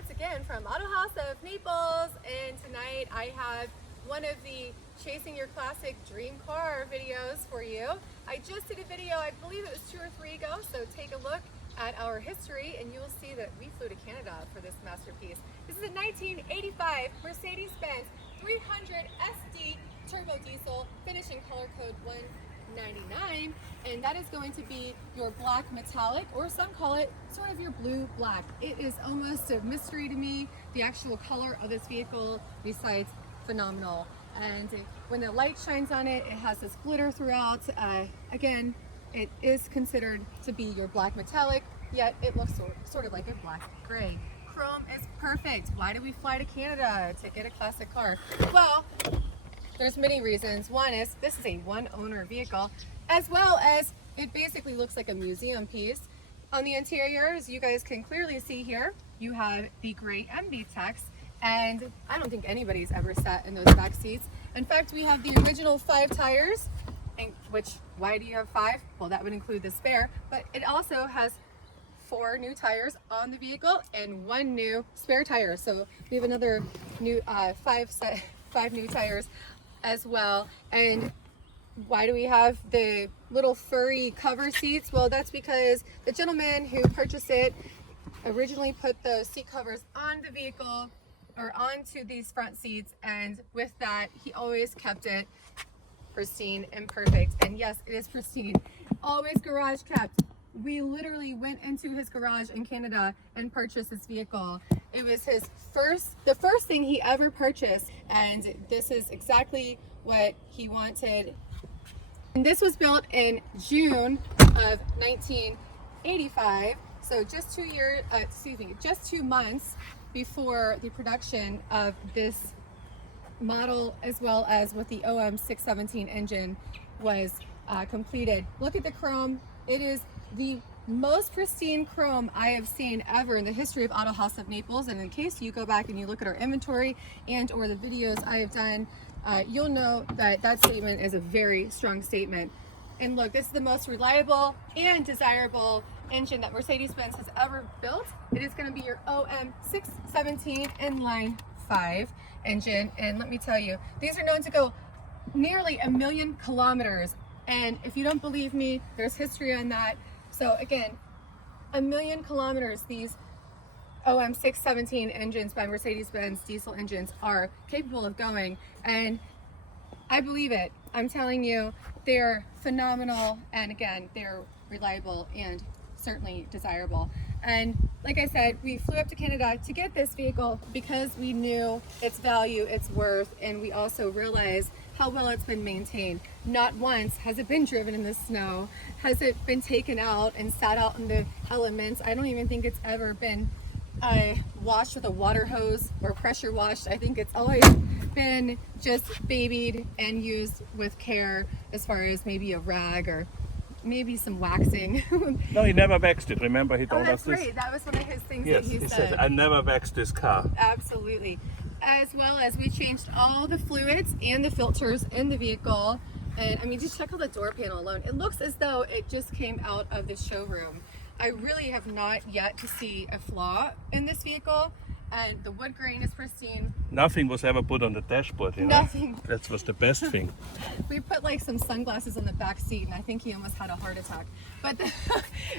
once again from Autohaus of Naples, and tonight I have one of the Chasing Your Classic Dream Car videos for you. I just did a video, I believe it was 2 or 3 ago, so take a look at our history and you will see that we flew to Canada for this masterpiece. This is a 1985 Mercedes-Benz 300SD turbo diesel, finishing color code 199, and that is going to be your black metallic, or some call it sort of your blue black. It is almost a mystery to me, the actual color of this vehicle, besides phenomenal. And when the light shines on it, it has this glitter throughout. Again, it is considered to be your black metallic, yet it looks sort of like a black gray. Chrome is perfect. Why do we fly to Canada to get a classic car? Well, there's many reasons. One is this is a one-owner vehicle, as well as it basically looks like a museum piece. On the interior, as you guys can clearly see here, you have the gray MB text, and I don't think anybody's ever sat in those back seats. In fact, we have the original 5 tires, and why do you have 5? Well, that would include the spare, but it also has 4 new tires on the vehicle and 1 new spare tire. So we have another new 5 new tires as well. And why do we have the little furry cover seats? Well, that's because the gentleman who purchased it originally put those seat covers on the vehicle or onto these front seats, and with that he always kept it pristine and perfect. And yes, it is pristine, always garage kept. We literally went into his garage in Canada and purchased this vehicle. It was the first thing he ever purchased, and this is exactly what he wanted. And this was built in June of 1985, so just 2 months before the production of this model, as well as with the OM 617 engine was completed. Look at the chrome. It is the most pristine chrome I have seen ever in the history of Autohaus of Naples. And in case you go back and you look at our inventory and or the videos I have done, you'll know that that statement is a very strong statement. And look, this is the most reliable and desirable engine that Mercedes-Benz has ever built. It is going to be your OM 617 inline 5 engine, and let me tell you, these are known to go nearly 1 million kilometers. And if you don't believe me, there's history on that. So again, 1 million kilometers these OM 617 engines by Mercedes-Benz diesel engines are capable of going, and I believe it. I'm telling you, they're phenomenal, and again, they're reliable and certainly desirable. And like I said, we flew up to Canada to get this vehicle because we knew its value, its worth, and we also realized how well it's been maintained. Not once has it been driven in the snow, has it been taken out and sat out in the elements. I don't even think it's ever been washed with a water hose or pressure washed. I think it's always been just babied and used with care, as far as maybe a rag or maybe some waxing. No, he never waxed it. Remember, he told us that's this? right. That was one of his things Yes, that he said, I never waxed this car. Absolutely. As well as we changed all the fluids and the filters in the vehicle. And I mean, just check out the door panel alone. It looks as though it just came out of the showroom. I really have not yet to see a flaw in this vehicle, and the wood grain is pristine. Nothing was ever put on the dashboard, you know? Nothing. That was the best thing. We put like some sunglasses on the back seat, and I think he almost had a heart attack. But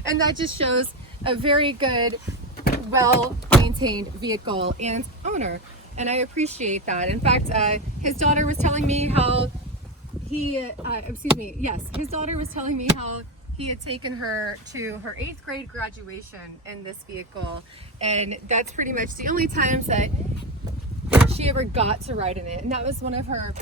and that just shows a very good, well-maintained vehicle and owner, and I appreciate that. In fact, his daughter was telling me how his daughter was telling me how he had taken her to her 8th grade graduation in this vehicle, and that's pretty much the only times that she ever got to ride in it. And that was one of her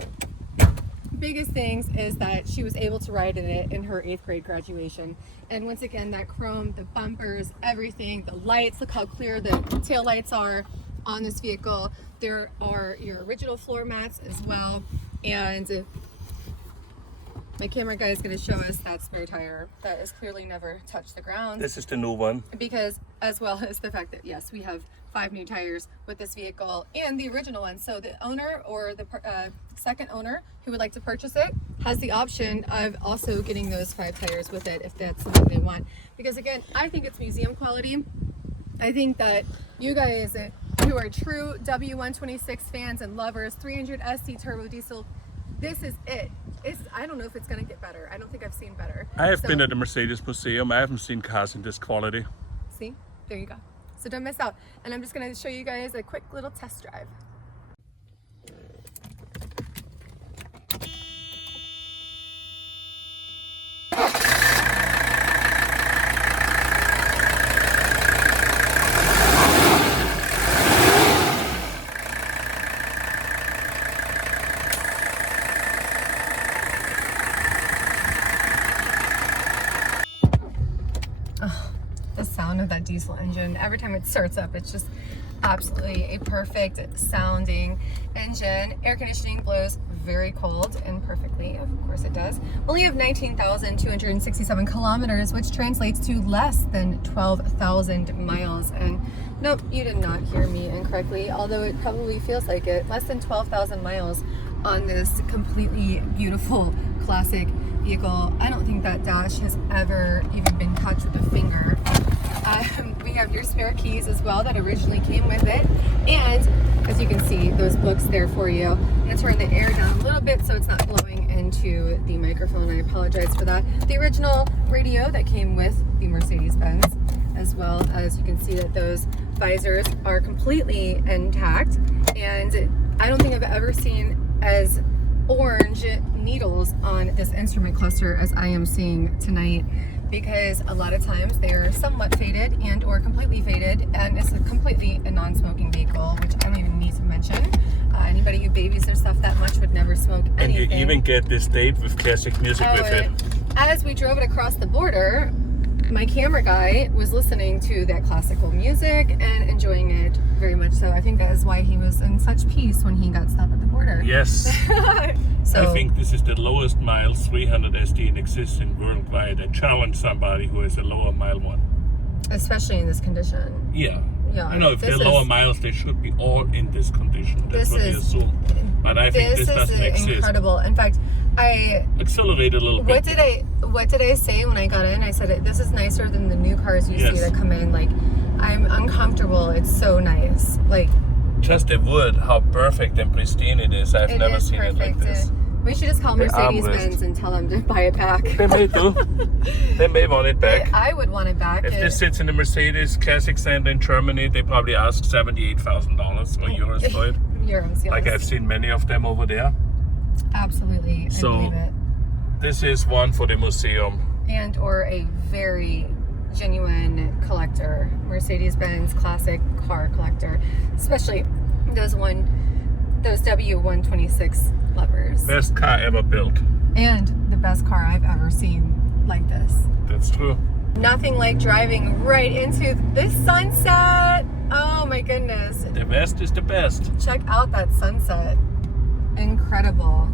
biggest things, is that she was able to ride in it in her 8th grade graduation. And once again, that chrome, the bumpers, everything, the lights, look how clear the tail lights are on this vehicle. There are your original floor mats as well, and my camera guy is going to show us that spare tire that has clearly never touched the ground. This is the new one. Because, as well as the fact that, yes, we have 5 new tires with this vehicle and the original one. So the owner or the second owner who would like to purchase it has the option of also getting those 5 tires with it if that's something they want. Because again, I think it's museum quality. I think that you guys who are true W126 fans and lovers, 300SD turbo diesel, this is it. I don't know if it's going to get better. I don't think I've seen better. I have been at the Mercedes Museum. I haven't seen cars in this quality. See? There you go. So don't miss out. And I'm just going to show you guys a quick little test drive. The sound of that diesel engine, every time it starts up, it's just absolutely a perfect sounding engine. Air conditioning blows very cold and perfectly, of course it does. Only have 19,267 kilometers, which translates to less than 12,000 miles. And nope, you did not hear me incorrectly, although it probably feels like it. Less than 12,000 miles on this completely beautiful classic vehicle. I don't think that dash has ever even been touched with a finger. We have your spare keys as well that originally came with it, and as you can see, those books there for you. I'm going to turn the air down a little bit so it's not blowing into the microphone. I apologize for that. The original radio that came with the Mercedes-Benz, as well as you can see that those visors are completely intact, and I don't think I've ever seen as orange needles on this instrument cluster as I am seeing tonight, because a lot of times they're somewhat faded and or completely faded, and it's completely a non-smoking vehicle, which I don't even need to mention. Anybody who babies their stuff that much would never smoke anything. And you even get this tape with classic music with it. As we drove it across the border, my camera guy was listening to that classical music and enjoying it very much so. I think that is why he was in such peace when he got stopped at the border. Yes. So, I think this is the lowest miles 300SD in existence worldwide. I challenge somebody who has a lower mile one. especially in this condition. Yeah. Yeah. I know if they're lower miles, they should be all in this condition. That's what they assume. But I think this doesn't exist. This is incredible. In fact, I accelerate a little bit. What did I say when I got in? I said, this is nicer than the new cars you see that come in. Like, I'm uncomfortable. It's so nice. Like, just a wood, how perfect and pristine it is. I've never seen it like this. We should just call Mercedes-Benz and tell them to buy it back. They may do. They may want it back. I would want it back. If this sits in the Mercedes Classic Center in Germany, they probably ask $78,000 or euros for it. Euros, yes. Like I've seen many of them over there. Absolutely. I believe it. This is one for the museum. And or a very genuine collector. Mercedes-Benz classic car collector. Especially those W126 lovers. Best car ever built. And the best car I've ever seen like this. That's true. Nothing like driving right into this sunset. Oh my goodness. The best is the best. Check out that sunset. Incredible.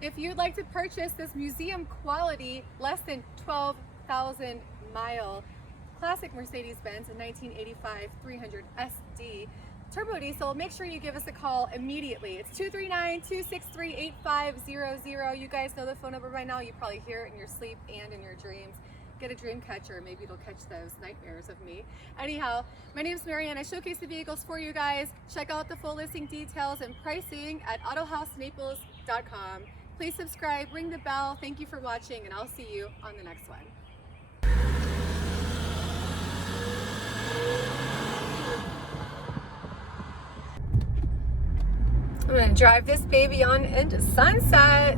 If you'd like to purchase this museum quality, less than 12,000 mile classic Mercedes-Benz in 1985 300SD turbo diesel, make sure you give us a call immediately. It's 239-263-8500. You guys know the phone number by now. You probably hear it in your sleep and in your dreams. Get a dream catcher. Maybe it'll catch those nightmares of me. Anyhow, my name is Marianne. I showcase the vehicles for you guys. Check out the full listing details and pricing at autohausnaples.com. Please subscribe, ring the bell. Thank you for watching, and I'll see you on the next one. I'm gonna drive this baby on into sunset.